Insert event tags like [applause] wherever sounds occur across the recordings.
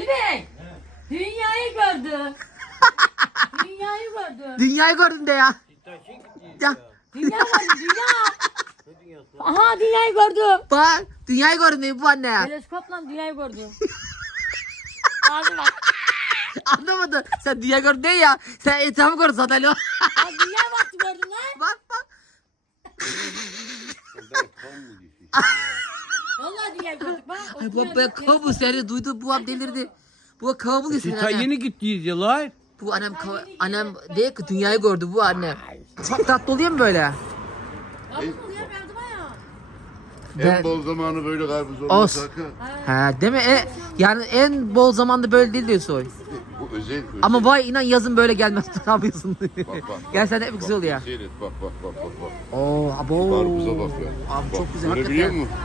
Ali Bey. Dünyayı gördü. dünyayı gördü. Dünyayı gördün de ya. Ya Dünya gördü dünya. [laughs] Aha dünyayı gördü. bak dünyayı gördün de bu anne. Teleskopla dünyayı gördü. [laughs] Abi bak. Anlamadın. Sen dünya gördün de ya. Sen etrafı gördün zaten. [laughs] Ya dünya baktı gördün lan. bak bak. Dünyayı gördük bak. Ay bu ben kabu seni duydu bu an delirdi. Bu kabul etsin Ta annem. yeni gittiyiz ya lan. Bu annem ka- annem değil ki dünyayı gördü bu annem. Çok tatlı oluyor mu böyle? Abi ya. Ben- En bol zamanı böyle karpuz olmaz Olsun. sakın. He değil mi? E, yani en bol zamanda böyle değil diyorsun. oy. Bu özel özel. Ama vay inan yazın böyle gelmez. [laughs] ne yapıyorsun? Bak, bak. Gel sen de hep güzel oluyor. Seyret bak bak bak bak. bak. Oo abo. Karpuza bak ya. Abi Bak, çok güzel Görebiliyor hakikaten. musun?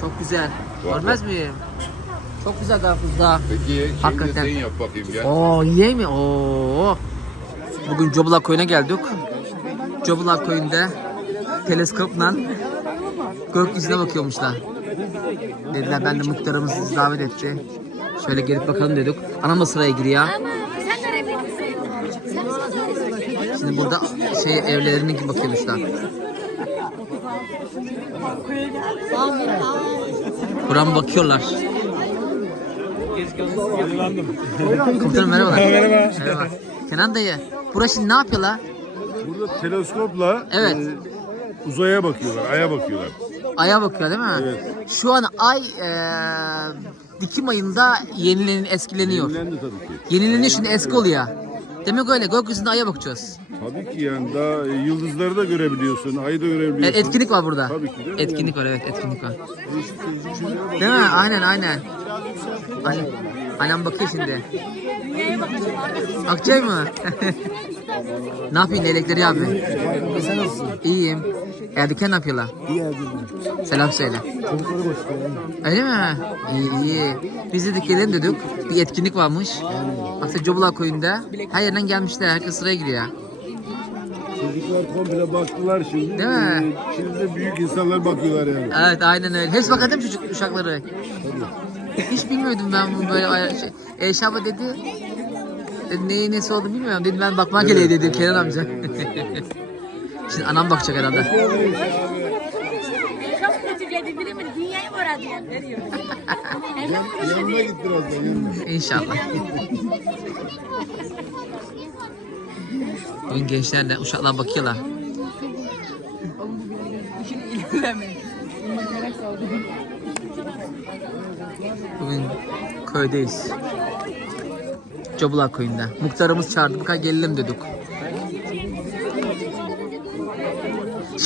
Çok güzel. Bak, Görmez miyim? Çok güzel karpuzda. Peki şimdi Hakikaten. sen yap bakayım gel. Oo yiyeyim mi? Oo. Bugün Cobulak Koyu'na geldik. Cobulak Koyu'nda teleskopla gökyüzüne bakıyormuşlar. Dediler ben de muhtarımız davet etti. Şöyle gelip bakalım dedik. Anam da sıraya giriyor. De Şimdi burada şey evlerine bakıyormuşlar. Buram bakıyorlar. Komutanım merhabalar. [laughs] Merhaba. Merhaba. Kenan dayı. Burası şimdi ne yapıyorlar? Burada teleskopla Evet. e, uzaya bakıyorlar, aya bakıyorlar. Ay'a bakıyor değil mi? Şu an ay e, dikim ayında yenilen eskileniyor. Yenilendi tabii ki. Yenileniyor şimdi eski oluyor. Demek öyle gökyüzünde Ay'a bakacağız. Tabii ki yani daha e, yıldızları da görebiliyorsun, ayı da E, görebiliyorsun. etkinlik var burada. Tabii ki, değil mi? Etkinlik var evet etkinlik var. Değil mi? Aynen aynen. Annem, annem bakıyor şimdi. Akçay mı? Ne yapıyorsun leylekleri abi? Sen nasılsın? İyiyim. Erdiken ne yapıyorlar? İyi geldim. Selam söyle. Çocukları koşturuyorum. Öyle mi? İyi iyi. Biz dedik gelelim dedik. Bir etkinlik varmış. Aslında Cobula koyunda. Her yerden gelmişler. Herkes sıraya giriyor. Çocuklar komple baktılar şimdi. Değil mi? E, Şimdi de büyük insanlar bakıyorlar yani. Evet aynen öyle. Hepsi mi çocuk uşakları? Hiç bilmiyordum ben bu böyle ay- şey. Eşaba dedi. Dedi neyi nesi oldu bilmiyorum. Dedim ben bakmak gereği dedi Kenan amca. [laughs] Şimdi anam bakacak herhalde. Çok kötü dedi biri mi? Dünyayı mı aradı yani? Ne diyor? Yanına git birazdan yanına. İnşallah. [laughs] Bugün gençler de uşaklar bakıyorlar. Bugün köydeyiz. Cobulak köyünde. Muhtarımız çağırdı. Bu kadar gelelim dedik.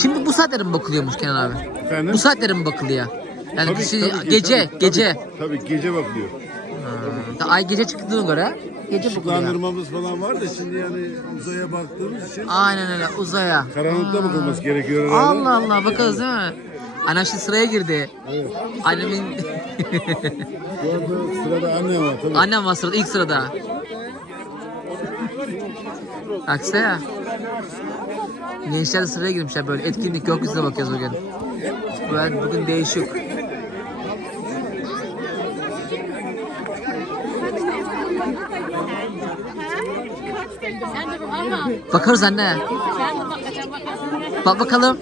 Şimdi bu saatlere mi bakılıyormuş Kenan abi? Efendim? Bu saatlere mi bakılıyor? Yani Tabii, şey- tabii ki, gece, tabii, gece. Tabii, tabii gece bakılıyor. Ha, Ay gece çıktığına göre gece bakılıyor. Işıklandırmamız falan var da şimdi yani uzaya baktığımız için Aynen öyle uzaya. karanlıkta bakılması gerekiyor herhalde. Allah Allah bakarız değil mi? Annem şimdi sıraya girdi. Annemin [laughs] Bu arada sırada anne var tabii. annem var sırada ilk sırada. Baksana. Gençler de sıraya girmişler böyle etkinlik gökyüzüne bakıyoruz bugün. Ben bugün değişik. Bakarız anne. Bak bakalım.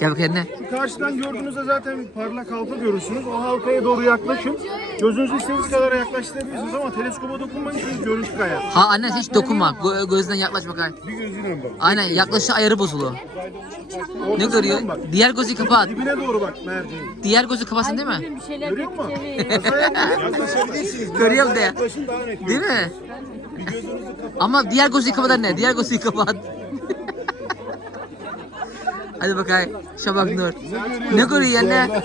Gel bak anne. Karşıdan gördüğünüzde zaten parlak halka görürsünüz. O halkaya doğru yaklaşın. Gözünüzü istediğiniz kadar yaklaştırabilirsiniz ama teleskoba dokunmayın çünkü görüntü kayar. Ha anne hiç dokunma. Gö- gözünden yaklaş bakayım. Bir gözüyle bak. Aynen yaklaşınca ayarı bozulu. Ne görüyor? Diğer gözü kapat. Dibine doğru bak merceğin. Diğer gözü kapatsın değil mi? Bir şeyler Görüyor musun? çevir. Yaklaşabilirsiniz. Görüyorum de. Yaklaşın daha net Değil mi? Ama diğer gözü kapat anne. Diğer gözü kapat. Hadi bakayım. Şabak Nur. Ne görüyor anne?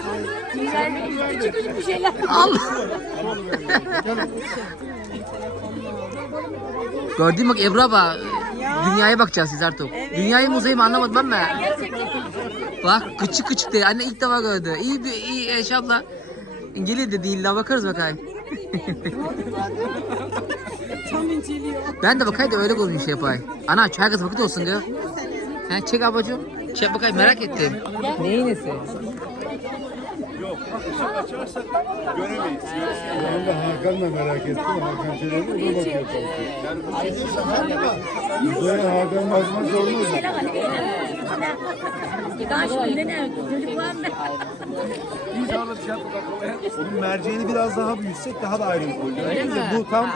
Küçük küçük bir şeyler. Allah. Gördün mü bak Ebru abla. Dünyaya bakacağız siz artık. Dünyayı mı uzayı mı anlamadım ama. Bak küçük küçük de anne ilk defa gördü. İyi bir iyi Eşe abla. İngiliz de değil la bakarız bakayım. ben de bakayım da öyle konuyu şey yapayım. Ana çay kız vakit olsun diyor. Ha, çek bakayım merak ettim. Neyin nesi? Göremeyiz. Ben de Hakan'la merak ettim. Hakan Çelebi ona bakıyor sanki. Böyle Hakan basmaz olmaz mı? Onun merceğini biraz daha büyütsek daha da ayrıntı olur. Öyle mi? Bu tam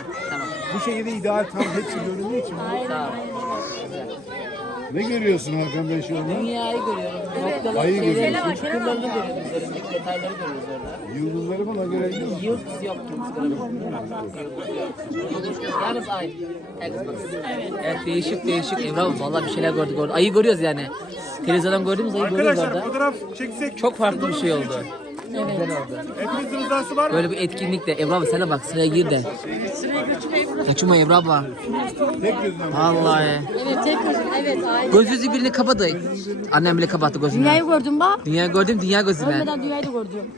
bu şekilde ideal tam hepsi göründüğü için. Ne görüyorsun Hakan Bey şu anda? Dünyayı görüyorum. Ayı şeyleri, görüyorsun. çukurlarını görüyorum. Üzerindeki detayları görüyoruz orada. Yıldızları bana göre değil mi? Yıldız yok. Yalnız ay. Evet değişik değişik. Emrah vallahi bir şeyler gördük orada. Ayı görüyoruz yani. Televizyondan gördüğümüz ayı görüyoruz Arkadaşlar orada. fotoğraf çeksek Çok farklı bir şey oldu. Oldu. hepinizin rızası var mı? Böyle bir etkinlikte Ebru abla sana bak sıraya gir de. Kaçma Ebru abla. Tek gözünden Vallahi. Evet tek evet ay. Gözünüzü birini kapadı. Annem bile kapattı gözünü. Dünyayı gördün bak. Dünya gördüm dünya gözüne. Ölmeden dünyayı da gördüm.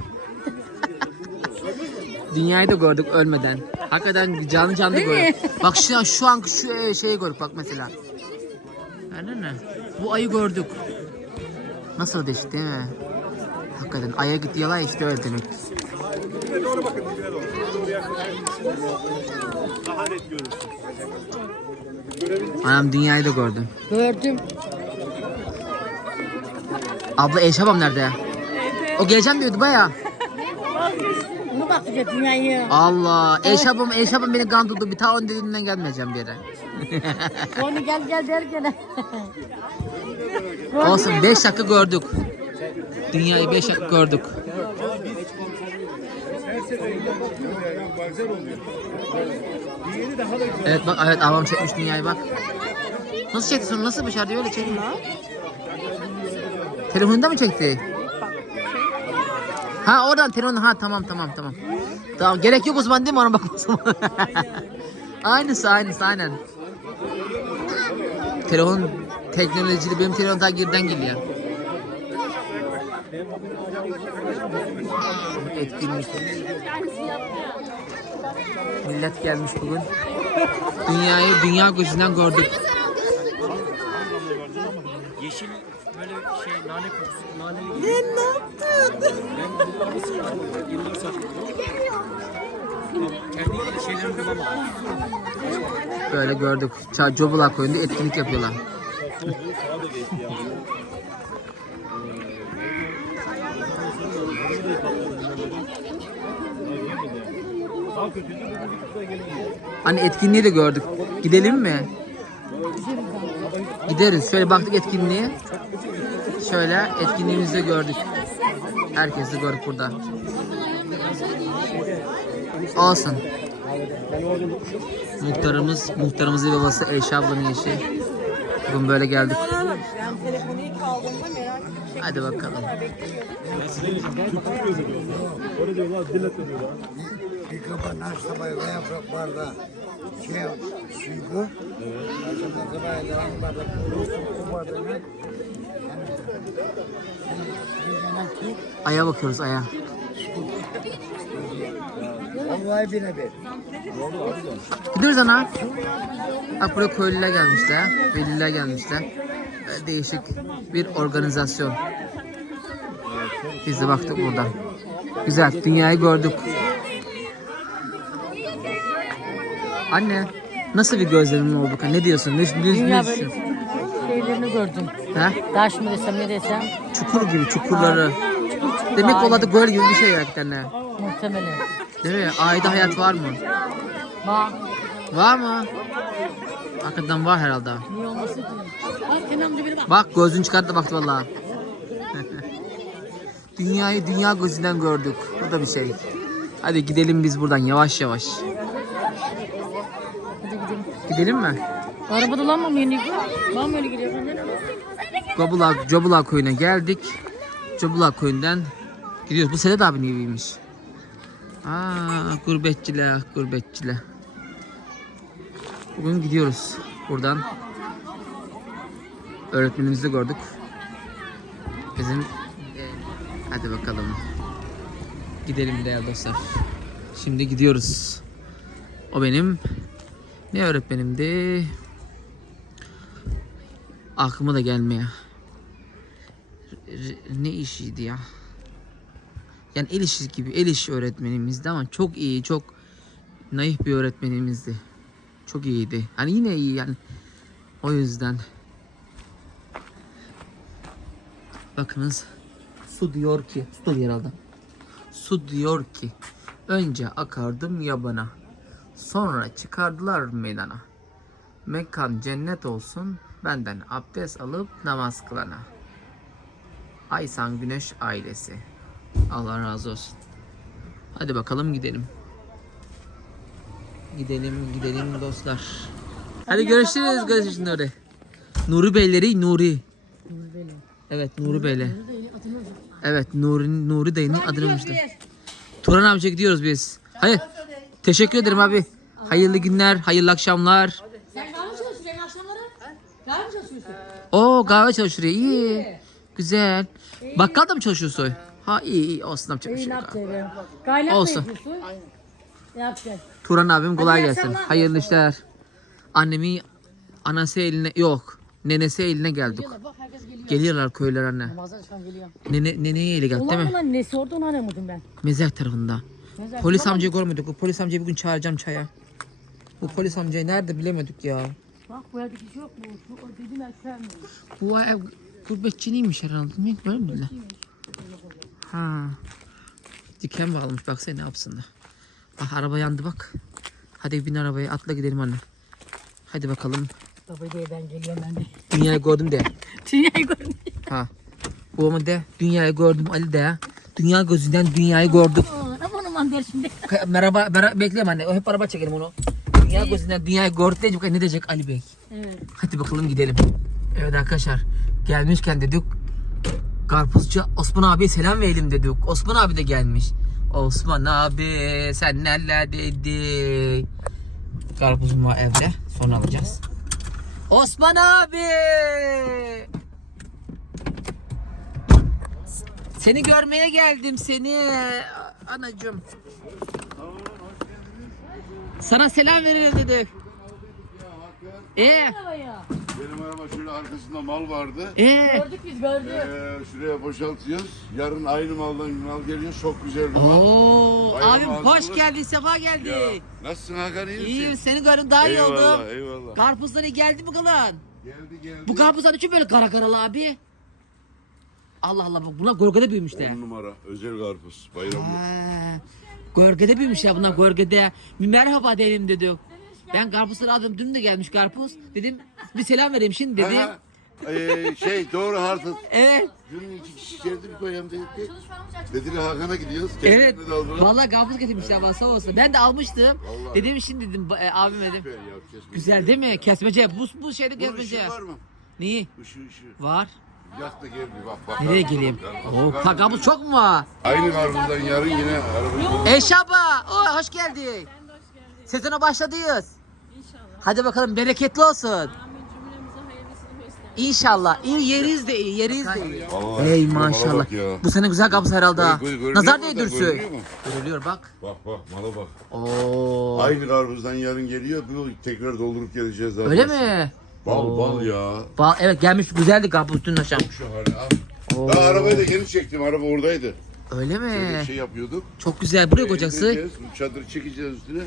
[laughs] Dünyayı da gördük ölmeden. Hakikaten canlı canlı gördük. Bak şu an şu an şu e, şeyi gördük bak mesela. Öyle mi? Bu ayı gördük. Nasıl değişik değil mi? Hakikaten aya gitti yalan işte öyle demek. Dibine doğru bakın dibine doğru. Doğru yaklaşın. Daha net görürsün. Anam dünyayı da gördüm. Gördüm. Abla Eşabam nerede ya? O geleceğim diyordu baya. Bunu bakacak dünyayı. Allah. Eşabam Eşabam beni kandırdı. Bir ta onun dediğinden gelmeyeceğim bir yere. Onu gel gel derken. [laughs] Olsun 5 dakika gördük. Dünyayı 5 dakika gördük. Evet bak evet ablam çekmiş dünyayı bak. Nasıl çekti sonra nasıl başardı öyle çekti? Telefonunda mı çekti? Ha oradan telefon ha tamam tamam tamam. Tamam gerek yok Osman değil mi ona bakmasın. [laughs] aynısı aynısı aynen. Telefon teknolojili benim telefon daha geriden geliyor. Etkinlik. Millet gelmiş bugün. Dünyayı dünya gözünden gördük. Yeşil böyle şey nane kokusu, naneli gibi. Ne yaptın? Ben bunları sıkıyorum. Yıllar sakladım. Kendi şeylerimi bulamadım. Böyle gördük. Ça Cobula koyunda etkinlik yapıyorlar. Hani etkinliği de gördük. Gidelim mi? Gideriz. Şöyle baktık etkinliğe. Şöyle etkinliğimizi de gördük. Herkesi gördük burada. Olsun. Muhtarımız, muhtarımızın babası Eyşe ablanın eşi. Bugün böyle geldik. Hadi bakalım. Bir naş tabaya ve yapraklarda şey suyu Akşamda tabaya devam bardak su bardağına Aya bakıyoruz aya. Vallahi birebir. Gidiyoruz ana. Bak buraya köylüler gelmişler. Veliler gelmişler. Böyle değişik bir organizasyon. Biz de baktık buradan. Güzel. Dünyayı gördük. Anne. Nasıl bir gözlemin oldu? Ne diyorsun? Ne, ne, Dünya ne böyle diyorsun? şeylerini gördüm. Ha? Taş mı desem ne desem Çukur gibi çukurları. Demek ki olada göl gibi bir şey gerçekten ne? muhtemelen. Değil mi? Ayda hayat var mı? Bak Var mı? Hakikaten var herhalde. niye olmasın ki? Bak Kenan amca bir bak. Bak gözünü çıkarttı baktı vallahi. [laughs] Dünyayı dünya gözünden gördük. Bu da bir şey. Hadi gidelim biz buradan yavaş yavaş. Gidelim. Mi? Araba dolanmamıyor Niko. Bana mı öyle geliyor? Gobula, Cobula köyüne geldik. Cobula köyünden gidiyoruz. Bu Sedat abinin eviymiş. Aa, gurbetçiler, gurbetçiler. Bugün gidiyoruz buradan. Öğretmenimizi gördük. Bizim e, hadi bakalım. Gidelim değerli dostlar. Şimdi gidiyoruz. O benim ne öğretmenimdi? Aklıma da gelmiyor. Ne işiydi ya? Yani el işi gibi el işi öğretmenimizdi ama çok iyi, çok naif bir öğretmenimizdi. Çok iyiydi. Hani yine iyi yani. O yüzden. Bakınız su diyor ki, su diyor herhalde. Su diyor ki önce akardım yabana. Sonra çıkardılar meydana. Mekan cennet olsun benden abdest alıp namaz kılana. Aysan Güneş ailesi. Allah razı olsun. Hadi bakalım gidelim. Gidelim gidelim dostlar. Hadi görüşürüz görüşürüz Nuri. Nuri Beyleri Nuri. Evet Nuri Beyler. Evet Nuri, Nuri dayının adını almışlar. Turan amca gidiyoruz biz. Hayır. Teşekkür ederim abi. Hayırlı günler, hayırlı akşamlar. Sen kahve çalışıyorsun sen akşamları. Kahve mi çalışıyorsun? Oo kahve çalışıyor. İyi. Güzel. Bakkal da mı çalışıyorsun? Ha iyi iyi olsun yapacak bir şey ne yok. yapacaksın? Kaynak mı Olsun. yapıyorsun? Ne yapacaksın? Turan abim kolay Hadi gelsin. akşamlar. Hayırlı işler. Annemi anası eline yok. Nenesi eline geldik. Bak herkes geliyor. Geliyorlar köyler anne. Namazdan çıkan geliyor. Nene, neneye ile geldi değil Ulan mi? ulan nesi orada onu aramadım ben. Mezar tarafında. Mezar- Polis Ulan, amcayı görmedik. Bu polis amcayı bugün çağıracağım çaya. Bu polis amcayı nerede bilemedik ya. Bak bu evde kişi yok mu? Şu o dedim ben sevmiyorum. Bu ev gurbetçiliymiş herhalde. Ne böyle mi? Ha. Diken bağlamış baksana ne yapsın da. Bak araba yandı bak. Hadi bin arabaya atla gidelim anne. Hadi bakalım. Baba diye ben geliyorum ben de. Dünyayı gördüm de. [laughs] Dünyayı gördüm. Ha. Babama de dünyayı gördüm Ali de. Dünya gözünden dünyayı gördük. Aman der şimdi. Merhaba, merhaba bekleme anne. Hep araba çekelim onu. Dünya gözünden dünyayı diyecek. Ne diyecek Ali Bey? Evet. Hadi bakalım gidelim. Evet arkadaşlar. Gelmişken dedik. Karpuzcu Osman abiye selam verelim dedik. Osman abi de gelmiş. Osman abi sen nerelerdeydin? Karpuzum var evde. Sonra alacağız. Osman abi! Seni görmeye geldim seni. Anacığım. Sana selam verelim dedik. Ee, Benim araba şöyle arkasında mal vardı. ee. Gördük biz gördük. Ee, şuraya boşaltıyoruz. Yarın aynı maldan mal geliyor. Çok güzel bir mal. Oo, Bayram abim hoş geldin, sefa geldi. Ya, nasılsın Hakan iyi misin? İyiyim, seni gördüm daha iyi eyvallah, oldum. eyvallah. Karpuzları geldi mi kalan? Geldi geldi. Bu karpuzlar için böyle kara karalı abi. Allah Allah bak bunlar gölgede büyümüşler. On numara özel karpuz. Bayramlık. Ha, gölgede büyümüşler bunlar gölgede. Bir merhaba dedim dedik. Ben karpuzları aldım dün de gelmiş karpuz. Dedim bir selam vereyim şimdi dedim. Ha, ee, şey doğru harfı. Evet. Dün iki kişi geldi bir koyam dedi. Dediler Hakan'a gidiyoruz. Evet. De aldılar. Vallahi karpuz getirmişler bana sağ olsun. Ben de almıştım. Vallahi. Dedim şimdi dedim e, abim dedim. Ya. Güzel değil mi? Kesmece. Bu, bu şeyde Bunun kesmece. ışığı var mı? Neyi? Işığı ışığı. Var. Yak da gel bir bak bak. Nereye geleyim? Oo, karpuz çok mu var? Aynı karpuzdan yarın yine araba. Eşaba. Oo, hoş geldin. Sezona başladıyız. İnşallah. Hadi bakalım bereketli olsun. İnşallah. İyi yeriz de iyi, yeriz de iyi. Vallahi Ey maşallah. bak ya. Bu sene güzel kapısı herhalde. ha. Nazar mu da, değdirsin. görünüyor mu? Görülüyor bak. Bak bak mala bak. Oo. Aynı karpuzdan yarın geliyor. Bu tekrar doldurup geleceğiz zaten. Öyle mi? Bal bal ya. Ba evet gelmiş güzeldi karpuz dün akşam. Şahane al. Oo. Daha arabayı da yeni çektim. Araba oradaydı. Öyle mi? şey yapıyorduk. Çok güzel. Buraya koyacaksın. İndireceğiz, Çadır çekeceğiz üstüne.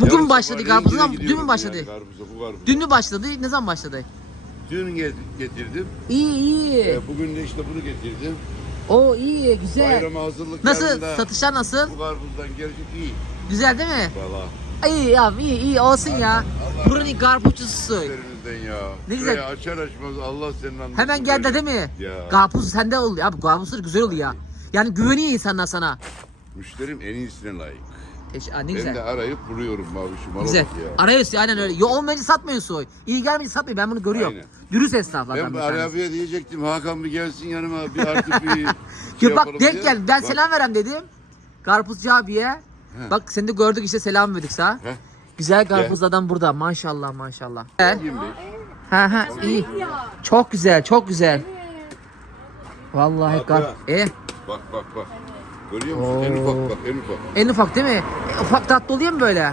Bugün mü başladı karpuzdan? Dün mü başladı? karpuza, bu karpuza. Dün mü başladı? Ne zaman başladı? Dün get- getirdim. İyi iyi. Ee, bugün de işte bunu getirdim. O iyi güzel. Bayrama hazırlıklarında Nasıl? Satışlar nasıl? bu karpuzdan gelecek iyi. Güzel değil mi? Valla. İyi ya iyi iyi olsun ya. Buranın karpuzcusu. Üzerinizden ya. Ne güzel. Şurayı açar açmaz Allah senin anlasın. Hemen gel de değil mi? Ya. Karpuz sende oluyor. Abi karpuzlar güzel oluyor ya. Yani güveniyor insanlar sana. Müşterim en iyisine layık. Teş- Aa, ne Ben de güzel. arayıp vuruyorum mavişim. Mala Güzel. bak ya. Arıyorsun aynen öyle. Yo olmayınca satmıyorsun soy. İyi gelmeyince satmıyor. Ben bunu görüyorum. Aynen. Dürüst esnaflardan Ben bir bu tanesi. Arabiye diyecektim Hakan bir gelsin yanıma bir artık bir [laughs] şey Ya bak yapalım denk diye. gel. Ben Bak, selam verem dedim. Karpuzcu abiye. Bak seni de gördük işte selam verdik sana. Güzel karpuz adam burada. Maşallah maşallah. He? 25. Ha ha iyi. Çok güzel, çok güzel. Vallahi kar. E, Bak bak bak. Görüyor musun? En ufak bak en ufak. en ufak değil mi? E, ufak tatlı oluyor mu böyle?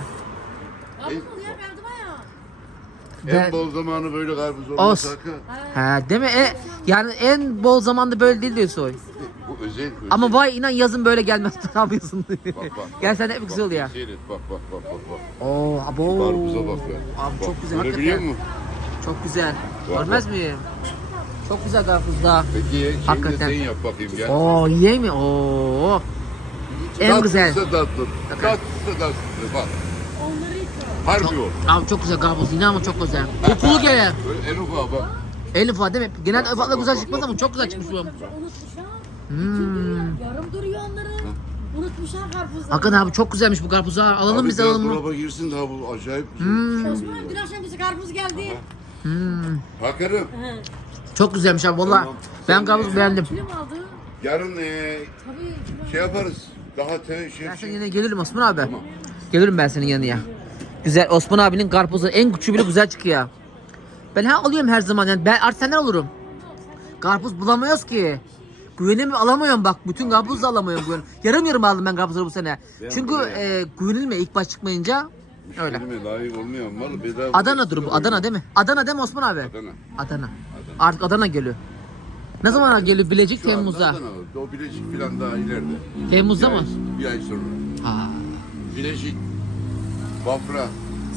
Ben- En bol zamanı böyle karpuz olmaz. Hakan. Ha değil mi? E, yani en bol zamanda böyle değil diyorsun. Özel. özel. Ama vay inan yazın böyle gelmez. [laughs] ne yapıyorsun? Bak, bak, bak. Gel sen de hep güzel oluyor. Bak, Seyret bak bak bak bak. bak. Oo abo. Karpuza bak ya. Abi çok Bak, güzel Görebiliyor hakikaten. musun? Çok güzel. Bak, Görmez miyim? Çok güzel karpuzda. Peki ye, şimdi Hakikaten. sen yap bakayım gel. Oo yiyeyim mi? Oo. En Tatlısı güzel. tatlı. Tatlısı tatlı. Bak. Harbi o. Abi çok güzel karpuz. İnan ama çok güzel. Kokulu. Böyle En ufağı bak. El ufak değil mi? Genelde ufakla güzel çıkmaz ama çok güzel çıkmış bu. Hmm. Yarım duruyor onları. Unutmuşlar karpuzları. Hakikaten abi çok güzelmiş bu karpuz ha. Alalım Abi biz daha alalım. mı? dolaba girsin daha bu acayip şey. Hmm. Osman dün akşam bize karpuz geldi. Hmm. Bakarım. Çok güzelmiş abi valla. Tamam. Ben karpuz beğendim. Aldı? Yarın eee, Tabii. şey yaparız. Daha te şey, Ben senin şey. yanına gelirim Osman abi. Gelirim ben senin yanına. Güzel Osman abinin karpuzu en küçüğü bile güzel çıkıyor. Ben ha alıyorum her zaman yani ben artık senden alırım. Karpuz bulamıyoruz ki. Güvenimi alamıyorum bak. Bütün da alamıyorum güven. Yarım yarım aldım ben karpuzları bu sene. Çünkü e, güvenilme ilk baş çıkmayınca öyle. Kelime layık olmayan mal bedava. Adana dur bu. Adana değil mi? Adana değil mi Osman abi? Adana. Adana. Artık Adana geliyor. Ne zaman geliyor? Bilecik Şu anda Temmuz'da. Adana. O Bilecik falan daha ileride. Temmuz'da Bir ay- mı? Bir ay sonra. Ha. Bilecik, Bafra,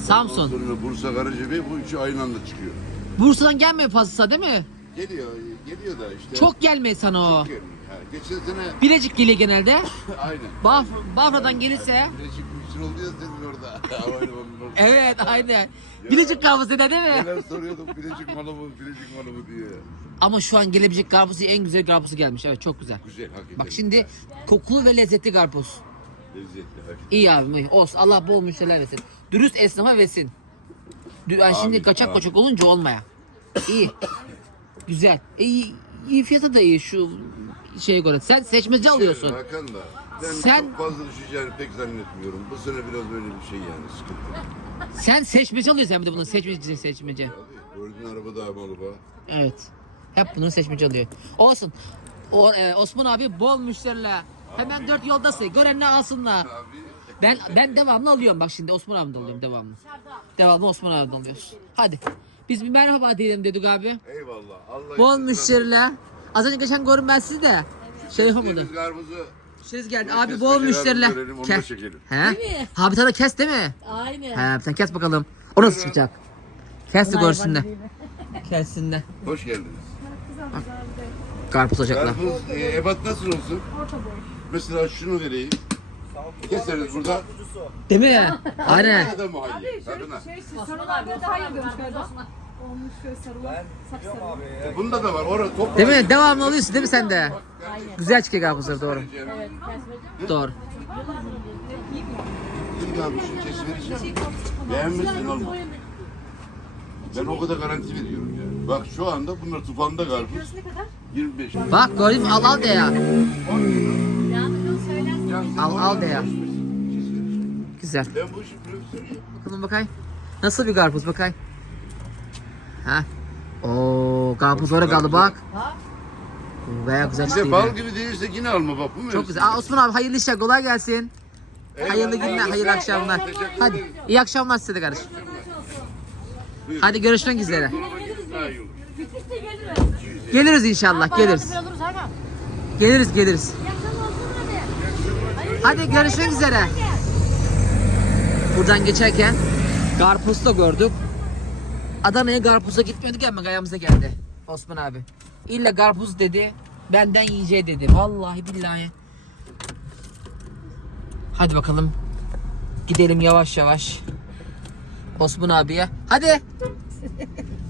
Samsun. ondan sonra Bursa, Karacabey bu üçü aynı anda çıkıyor. Bursa'dan gelmiyor fazlası değil mi? Geliyor, geliyor da işte. Çok gelmiyor sana o. gelmiyor. Ha, geçen sene Bilecik geliyor genelde. [laughs] aynen. Baf Bafra'dan gelirse. Bilecik için oluyor senin orada. Evet [laughs] aynen. Bilecik karpuzu da değil mi? Neler soruyorduk Bilecik malı mı, Bilecik malı mı diye. Ama şu an gelebilecek karpuzu en güzel karpuzu gelmiş. Evet çok güzel. Güzel hakikaten. Bak şimdi kokulu ve lezzetli karpuz. Lezzetli. hakikaten. İyi abi iyi. olsun. Allah bol müşteriler versin. Dürüst esnafa versin. Dü- Yani şimdi Amin, kaçak amin. kaçak olunca olmaya. İyi. [coughs] Güzel. İyi, iyi fiyatı da iyi şu şeye göre. Sen seçmece alıyorsun. Hakan da. Ben Sen- çok fazla düşeceğini pek zannetmiyorum. Bu sene biraz böyle bir şey yani sıkıntı. Sen seçmece alıyorsun hem de bunu seçmece seçmece. Abi, gördüğün araba daha malı bak. Evet. Hep bunu seçmece alıyor. Olsun. O, e, Osman abi bol müşteriler. Hemen dört yoldasın. Görenler alsınlar. Abi Ben ben devamlı alıyorum bak şimdi Osman abimden alıyorum devamlı. Devamlı Osman abimden alıyoruz. Hadi. Biz bir merhaba diyelim dedik abi. eyvallah. Allah Bol müşteriler. Az önce geçen gördüm ben sizi de. Şey yapamadım. Deniz Müşteriniz geldi. Abi bol müşteriler. görelim, onu da Kes. çekelim. He? Değil mi? Ha bir tane kes değil mi? Aynen. He sen kes bakalım. O nasıl çıkacak? Kes de görsünler. [laughs] Kessinler. hoş geldiniz. Karpuz olacaklar. Karpuz e, ebat nasıl olsun? Mesela şunu vereyim. Keseriz burada. Değil mi? Aynen. Ya da muhalli. Tadına. Sarılarda daha iyi görmüş galiba. E, Bunda da var. Orada top Değil mi? Devamlı alıyorsun değil mi sen de? Güzel çıkıyor karpuzlar doğru. Doğru. Abi şu kesivereceğim. Beğenmezsin alma. Ben o kadar garanti veriyorum yani. Bak şu anda bunlar tufanda karpuz. 25 lira. Bak gördün mü? Al al de ya. Ya sen Al, al de ya. kesivereceğim. Güzel. Bakalım bakayım. Nasıl bir karpuz bakayım. Ha. Oo, karpuz oraya kaldı bak. Baya güzel de bal gibi değilse yine alma bak bu mu? Çok güzel. Aa, Osman abi hayırlı işler kolay gelsin. Hayırlı günler, hayırlı akşamlar. Hadi iyi akşamlar size de kardeşim. Hadi görüşmek üzere. Geliriz inşallah, geliriz. Geliriz, geliriz. Hadi görüşmek üzere. Buradan geçerken karpuz da gördük. Adana'ya karpuza gitmiyorduk ama ayağımıza geldi. Osman abi. İlla karpuz dedi. Benden yiyeceği dedi. Vallahi billahi. Hadi bakalım. Gidelim yavaş yavaş. Osman abiye. Hadi.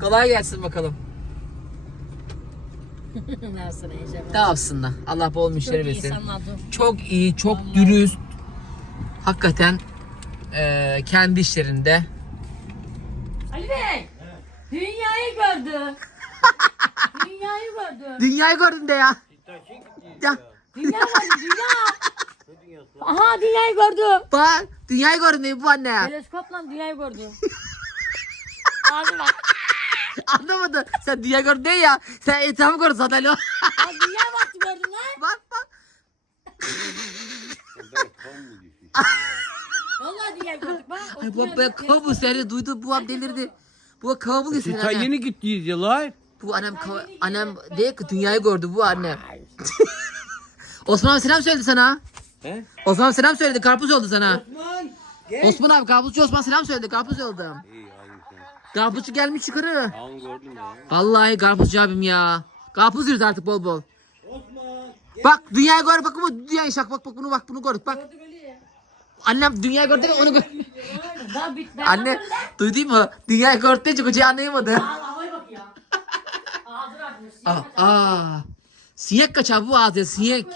Kolay gelsin bakalım. [laughs] ne yapsın Ece? Ne yapsınlar? Allah bol müşteri Çok iyi versin. Çok iyi, çok dürüst. Hakikaten eee, kendi işlerinde. Ali Bey. Dünyayı gördü. [laughs] dünyayı gördü. Dünyayı gördün de ya. Ya Dünya gördü [laughs] dünya. Aha dünyayı gördü. bak dünyayı gördün de bu anne. Teleskopla dünyayı gördü. Abi bak. [laughs] Anlamadın. Sen dünya gördün ya. Sen etrafı gördün zaten. o. Abi [laughs] dünyaya baktı gördün lan. bak bak. Vallahi dünyayı gördük bak. Ay bu ben kavu seni duydu. Bu an delirdi. Bu kavu buluyor seni Ta anne. yeni gittiyiz ya lan. Bu annem kavu, annem değil ki dünyayı gördü bu anne. [laughs] Osman abi selam söyledi sana. He? Osman abi selam söyledi. Karpuz oldu sana. Osman. Gel. Osman abi karpuzcu Osman selam söyledi. Karpuz oldu. İyi Karpuzcu gelmiş yukarı. Tamam gördüm ya. Vallahi karpuzcu abim ya. Karpuz yiyoruz artık bol bol. Osman. Bak dünyayı gör bak bu dünyayı şak bak bak bunu bak bunu gördük bak. Annem dünyayı gördü onu gör. [laughs] Anne duydun mu? Dünyayı gördü deyince kocayı anlayamadı. Havaya bak ya. [laughs] Ağzını açmış. Aa, aa. Sinek kaçar bu ağzı sinek.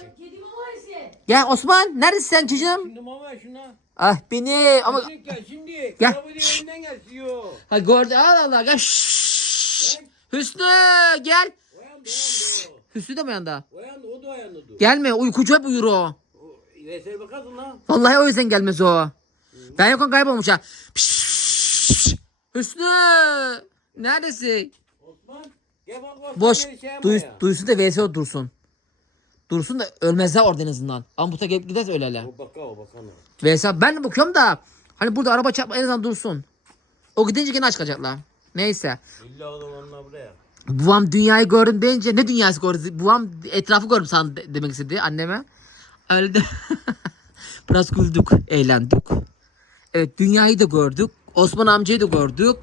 Gel Osman neredesin sen çocuğum? Şimdi mama şuna. Ah beni ama Şimdi gel şimdi. Gel. Gel. Yo. ha gördü Allah Allah gel. Şşş. Hüsnü gel. Hüsnü de mi yanında? Uyan o da uyandı. Gelme uykucu hep uyur o. Veysel bakarsın lan. Vallahi o yüzden gelmez o. Ben yokken kaybolmuş ha. Hüsnü. Neredesin? Osman. Gel bak. Boş. beni şey Duy, yapma ya. duysun da VSO dursun. Dursun da ölmezler orada en azından. Amputa gelip giderse ölerler. O baka o bakana. VSO ben de bakıyorum da hani burada araba çarpma en azından dursun. O gidince gene çıkacaklar. Neyse. İlla o zamanlar buraya. Buam dünyayı gördüm deyince ne dünyası gördü? Buam etrafı gördüm san de- demek istedi anneme. Öyle de [laughs] biraz güldük, eğlendik. Evet dünyayı da gördük. Osman amcayı da gördük.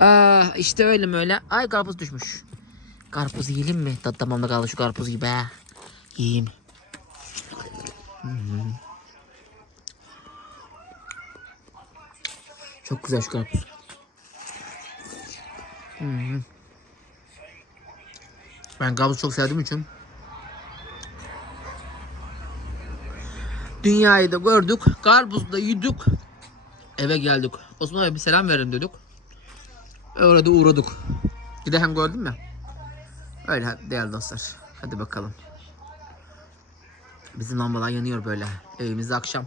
Aa, işte öyle mi öyle. Ay karpuz düşmüş. Karpuz yiyelim mi? Tat tamamda kaldı şu karpuz gibi ha. Yiyeyim. Hı hı. Çok güzel şu karpuz. Ben karpuz çok sevdiğim için. Dünyayı da gördük. Karpuzu da yedik. Eve geldik. Osman abi bir selam verin dedik. Öyle de uğradık. Bir gördün mü? Öyle değerli dostlar. Hadi bakalım. Bizim lambalar yanıyor böyle. Evimizde akşam.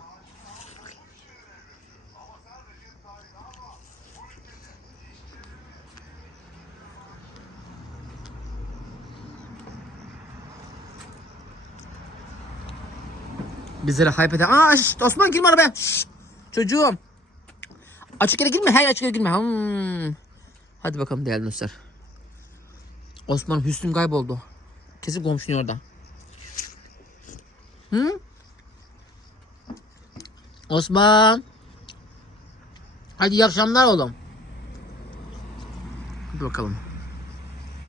Bizlere hype eden. Aa şşt, Osman girme arabaya. Şşt, çocuğum. Açık yere girme. Hayır açık yere girme. Hmm. Hadi bakalım değerli dostlar. Osman Hüsnü kayboldu. Kesin komşunun orada. Hı? Osman. Hadi iyi akşamlar oğlum. Hadi bakalım.